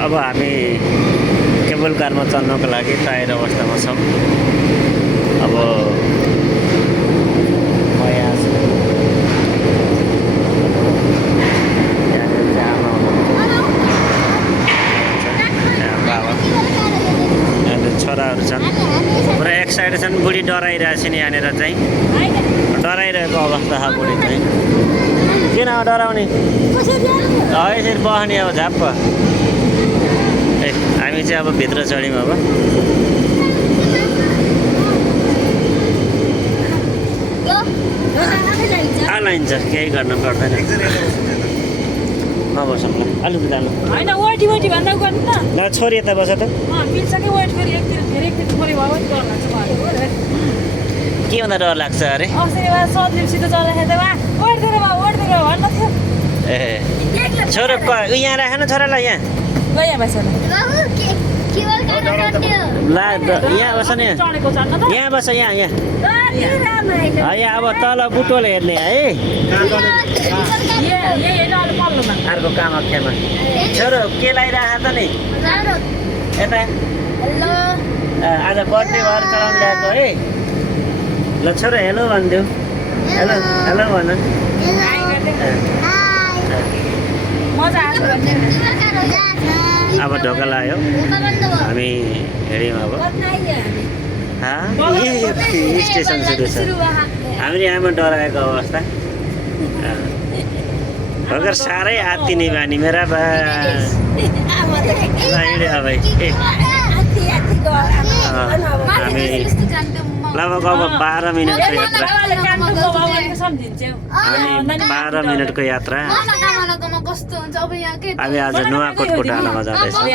अब हामी केबल कारमा चढ्नको लागि तयार अवस्थामा छौँ। अब म यहाँ छु। यहाँनिर चाहिँ आमा हुनुहुन्छ, यहाँ बाबा, यहाँनिर छोराहरू छन्। पुरा एक साइड छन्, बुढी डराइरहेको छ नि यहाँनिर चाहिँ, डराइरहेको अवस्था छ बुढी चाहिँ। किन डराउने, यसरी बस्ने अब झाप्प। ए हामी चाहिँ अब भित्र चढ्यौँ। अब लाइन्छ, केही गर्नु पर्दैन। नबसौँ ल, अलिकति जानु होइन वेटी वेटी भन्दा गर्नु न। ल छोरी यता बस त। मिल्छ कि वेट फेरि एकतिर छोरी भयो भने डर लाग्छ मलाई। के भन्दा डर लाग्छ अरे? अस्ति सदरीपसित चल्दाखेरि त वेट गरेर भन्न थियो। ए छोरो यहाँ राख न छोरालाई, यहाँ गयो बस ला यहाँ बस न, चढेको चढ्न त यहाँ बस, यहाँ यहाँ अब तल बुटोले हेर्ने है, अर्को कामाख्यामा। छोरो के लगाइराख त नि यता, आज बर्थडे भएर चलाउनु ल्याएको है। ल छोरो हेलो भनिदेऊ, हेलो हेलो भन। मजा आएको अब ढोका लाग्यो, हामी हिँड्यौँ। अब स्टेसन सुरु छ, हामीले यहाँमा डराएको अवस्था। भर्खर साह्रै आत्तिने बानी मेरा बा हिँड्यो। अब हामी लगभग अब 12 मिनटको यात्रा, हामी 12 मिनटको यात्रा। हामी आज नुवाकोटको डाँडामा जाँदैछौँ।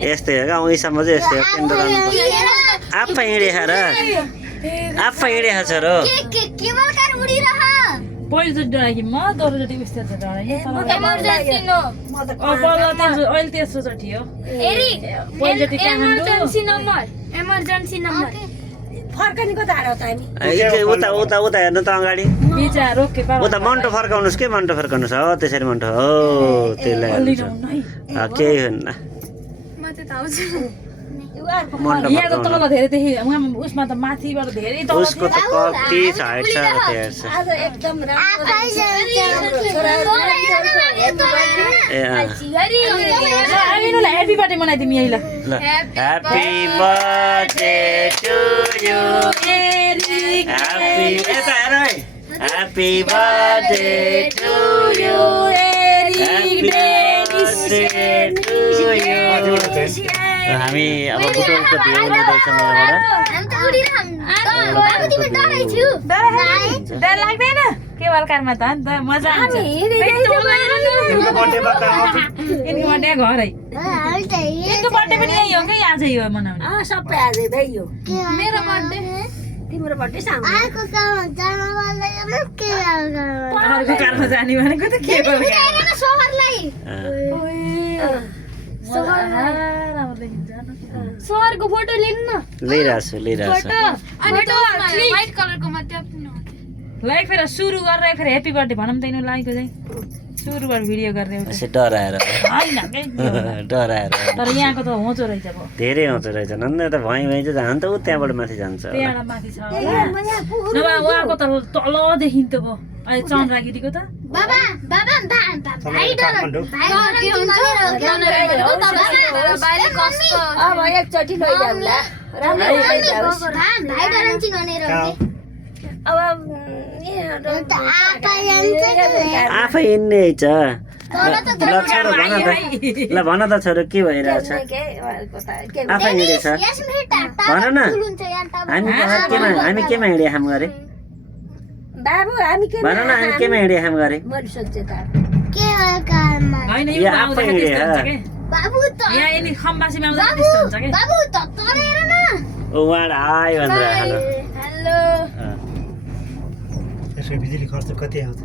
यस्तै हो क्या, उहीँसम्म चाहिँ यस्तै हो। केन्द्र आफै हिँडेख र, आफै हिँडेख छोरो। पहिलोचोटि डराएँ म, दोस्रोचोटि उस्तो डराएँ। अहिले तेस्रो चोटि हो। एमर्जेन्सी नम्बर फर्कने कता हाल्यो त हामी? उता उता उता हेर्नु त अगाडि, उता मन्टो फर्काउनुहोस् के, मन्टो फर्काउनुहोस् हो, त्यसरी मन्टो हो, त्यसलाई केही हुन्न। यहाँको तल धेरै देखि उसमा त माथिबाट धेरै तल उसको त कति छ हाइट छ, हेर्छ। आज एकदम ह्याप्पी बर्थडे मनाइदिउँ यही ल। ह्याप्पी बर्थडे टु यु, यता हेर है, happy birthday to you, happy birthday to you. हामी अब बुटोलको भ्यू लिँदैछौँ यहाँबाट। डर लाग्दैन केवल कारमा त अन्त मजा आउँछ। यिनको बर्थडे घर है, यिनको बर्थडे पनि यही हो कि आज यो मनाउने? सबै आज भइ यो मेरो बर्थडे, तिम्रो बर्थडे सामु अर्को कारमा जाने भनेको त के गर्नु? सहरको फोटो लिनु न। लिइरहेको छु। अनि त्यो व्हाइट कलरको मात्रै आफ्नो लाइक फेरि सुरु गरेर फेरि ह्याप्पी बर्थडे भनौँ त यिनीहरू लाइकको चाहिँ सुरुबाट भिडियो गरेर यसो डराएर होइन के डराएर तर यहाँको त होचो रहेछ अब धेरै आउँछ रहेछ नन्द त भई चाहिँ जान्छ उ त्यहाँबाट माथि जान्छ त्यहाँ माथि छ नभए उहाँको त तलदेखि त भयो अहिले चन्द्रागिरीको त बाबा बाबा भाइ के हुन्छ बाहिर कस्तो अब एकचोटि लैजाउला राम्रो लैजाउस् भाइ डरन्ची भनेर अब आफै हिँड्ने छ ल छोरो भन त ल भन त छोरो के भइरहेछ आफै हिँडेछ भन न हामी केमा हिँडे हम गरे बाबु हामी के भन न हामी केमा हिँडे हम गरे मैले सोचे त के काममा हैन यो आफै हिँडे बाबु त यहाँ यिनी खम्बासीमा आउँदा त्यस्तो हुन्छ के बाबु त तरेर न ओ वाड हाय भनेर हेलो हेलो त्यसको बिजुली खर्च कति आउँछ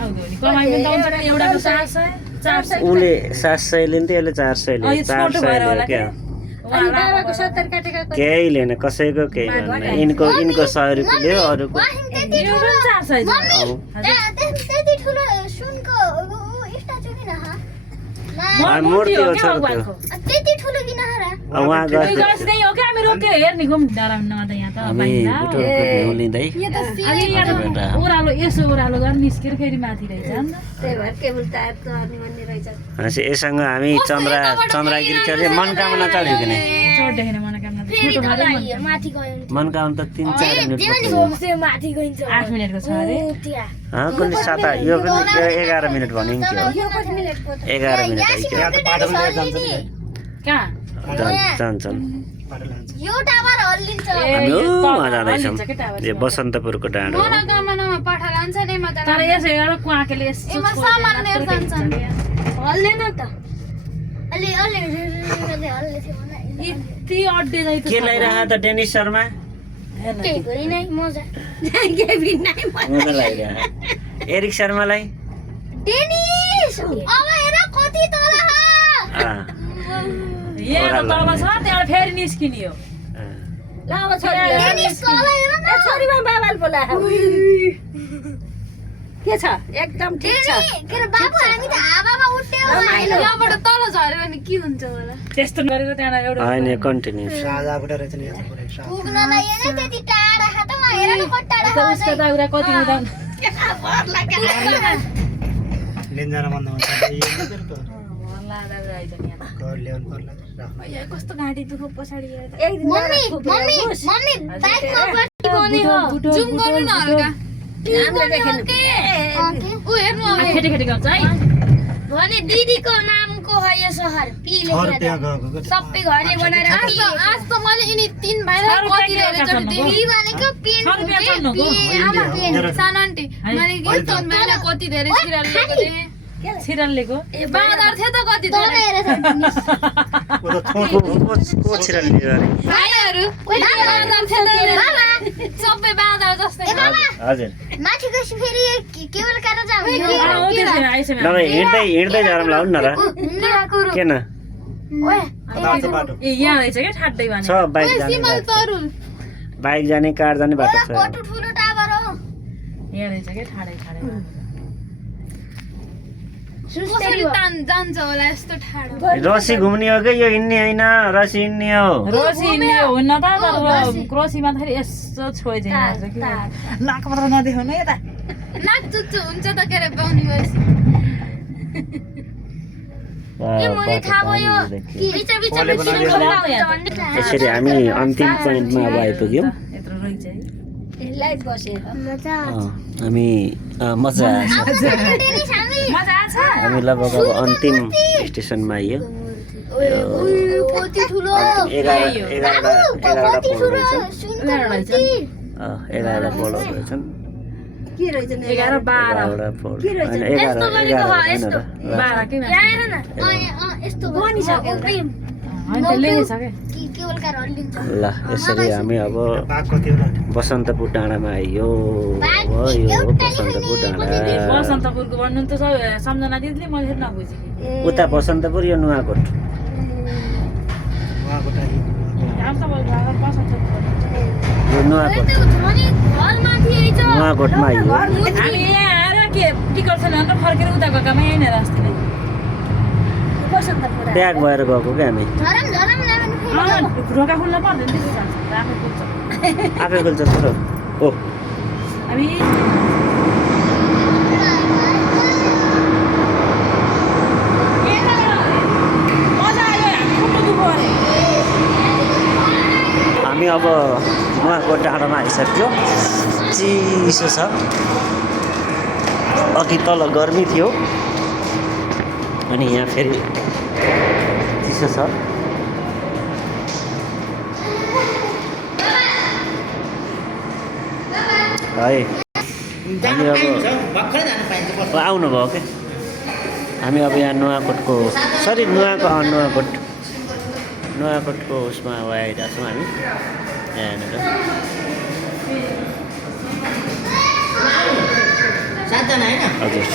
आउँदो नि कमाइ पनि त आउँछ नि एउटाको 400 उले 700 लिन्थ्यो यसले 400 लियो 400 लियो के अनि बाबाको 70 काटेका केही लिएन कसैको केही भन्दैन इनको 100 रुपैयाँ लियो अरूको त्यति ठुलो सुनको मूर्ति हो क्या छोरो भगवानको त्यति ठुलो किन हरा उहाँ त्यही गएको गएपछि त्यही हो क्या हामी रोक्यो हेर्ने घुम डराउनमा त यहाँ त हामी बाहिर बुटोलको भ्यू लिँदै अनि यहाँ त ओह्रालो यसो ओह्रालो गरेर निस्केर फेरि माथि रहेछ नि त त्यही भएर केबुल टायर त अनि भन्ने रहेछ भनेपछि यससँग हामी चन्द्रगिरी चढ्यो मनकामना चढ्यो कि नै चढ्दैन मनोकामना त छोटो भएर मन माथि गयो मनकामना त 3-4 मिनट माथि गइन्छ 8 मिनेटको छ अरे त्यहाँ कुनै 7 यो पनि 11 मिनट भनिन्थ्यो यो कति मिनेटको 11 मिनट आइक्यो कहाँ जान्छन् यो टावर हल्लिन्छ हामी उहाँ जाँदैछौँ हल्लिन्छ के टावर यो बसन्तपुरको डाँडो हो। मनोकामनामा पठा लान्छ नि म त तर यसो एउटा कुवाकेले यसो एमा छोडेर सामान लिएर मात्रै जान्छन्। हिँड्छ हल्लेन त अलि अलि हल्ले थियो क्या। यति अड्डे जाइ के ल्याइरह त डेनिस शर्मा केही गरी नै मजा मजा लागिरह एरिक शर्मालाई डेनिस अब हेर कति तल यहाँ तल छ त्यहाँ फेरि निस्किने हो ल अब छोरीले डेनिस तल हेर न छोरीमा बाबाले बोला के छ एकदम ठिक छ के रे बाबु हामी त हावामा उड्थ्यौ रमाइलो। यहाँबाट तल झऱ्यो भने के हुन्छ होला त्यस्तो गरेर त्यहाँ एउटा होइन कन्टिन्यू पुग्नलाई हेर त्यति टाढा खातमा हेर न कति टाढा त उसको त उरा कति उदा कस्तो घाँटी दुखो पछाडि हेर्दा एक दिन मम्मी मम्मी मम्मी बाइकमा जुम गर्नु न हल्का हामीले देखेन ऊ हेर्नु अब खेटे खेटे गर्छ है भने दिदीको नामको हो यो सहर पी लेखेर सबै घरले बनाएर आज त मैले यिनी 3 भाइलाई कति लिएर चढ्दै पी भनेको पेन 100 रुपियाँ चढ्नुको आमा पेन सानो आन्टी मैले 3 भाइलाई कति धेरै सिरियल लिएको थिएँ सिरल्लेको बाँदर थियो त कति तल धेरै हेर को छिराल्ने अरे भाइहरू बाँदर थियो त सबै बाँदर जस्तै ए बाबा हजुर माथि गएपछि फेरि केवल कारो जाऊ त्यसमा आइसक्यो नभए हिँड्दै जारौँ लाउँ न र किन ए यहाँ रहेछ क्या ठाड्दै भने छ बाइक जाने सिमल बाटो छ। तरुल बाइक जाने कार जाने बाटो छ कटु ठुलो टावर हो यहाँ रहेछ क्या ठाडै ठाडै कसरी जान्छ होला यस्तो ठाडो रसी घुम्ने हो कि यो हिँड्ने होइन रसी हिँड्ने हो रोसी हिँड्ने हुन्न त तर क्रोसीमा फेरि यसो छोइ चाहिँ कि नाकबाट नदेखाउनु यता नाक चुच्चो हुन्छ त के अरे पाउने भएपछि मैले थाहा भयो बिच बिच यसरी हामी अन्तिम पोइन्टमा अब आइपुग्यौँ यत्रो रहेछ है लाइट बसेर मजा हामी मजा आएछ डेनिस हामी मजा आछ हामी लगभग अब अन्तिम स्टेसनमा आइयो कति ठुलो 11वटा कति पोल ठुलो रहेछन् सुनको मूर्ति 11वटा पोलहरू रहेछन् के रहेछ 11 12 11वटा पोल होइन 11 12 के यहाँ हेर न यस्तो बनिसक्यो होइन त लेखिसके केवल कार हल्लिन्छ ल यसरी हामी अब बसन्तपुर डाँडामा आइयो अब यो बसन्तपुर डाँडा बसन्तपुरको भन्नु त सम्झना दिदीले मैले फेरि नबुझेँ उता बसन्तपुर यो नुवाकोट अब तपाईँको बसन्तपुर यो नुवाकोट घरमाथि आइज नुवाकोटमा आइयो हामी यहाँ आएर के टिकट छैन भनेर फर्केर उता गएकामा यहीँनिर अस्ति नै बसन्तपुर ब्याग भएर गएको क्या हामी झरम झरम लाग्नु ढोका खोल्न पर्दैन त्यस्तो जान्छ आफै खोल्छ आफै खोल्छ तर ओ हामी मजा आयो हामी खुट्टो दुख्यो अरे हामी अब नुवाकोट डाँडामा आइसक्यो चिसो छ अघि तल गर्मी थियो अनि यहाँ फेरि चिसो छ है हामी अब आउनु भयो क्या हामी अब यहाँ नुवाकोटको सरी नुवाकोटको उसमा अब आइरहेको छौँ हामी यहाँनिर सातजना होइन हजुर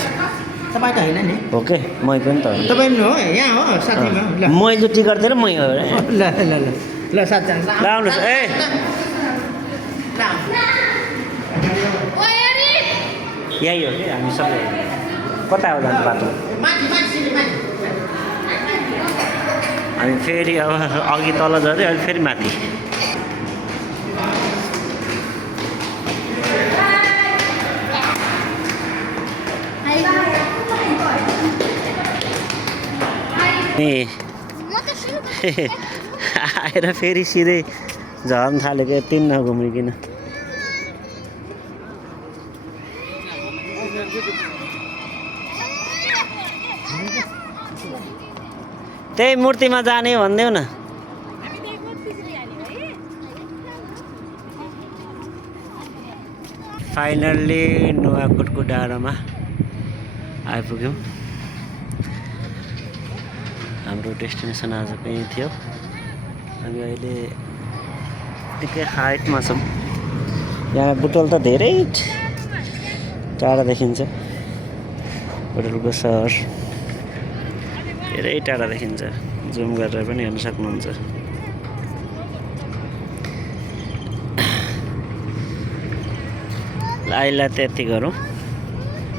तपाईँ त होइन नि ओके मै पनि त होइन तपाईँ पनि हो यहाँ हो साथीमा ल मैले टिकट दिएर मै हो ल ल ल ल सातजना ल आउनुहोस् ए यही हो कि हामी सबै कता हो जानु बाटो माथि माथि माथि हामी फेरि अब अघि तल झऱ्यो अहिले फेरि माथि आएर फेरि सिधै झर्न थालेको यति नघुमिकन त्यही मूर्तिमा जाने भनिदेऊ न फाइनल्ली नुवाकोटको डाँडामा आइपुग्यौँ हाम्रो डेस्टिनेसन आजको यहीँ थियो हामी अहिले निकै हाइटमा छौँ यहाँ बुटोल त धेरै टाढा देखिन्छ बुटोलको सहर धेरै टाढा देखिन्छ जुम गरेर पनि हेर्न सक्नुहुन्छ ल अहिले त्यति गरौँ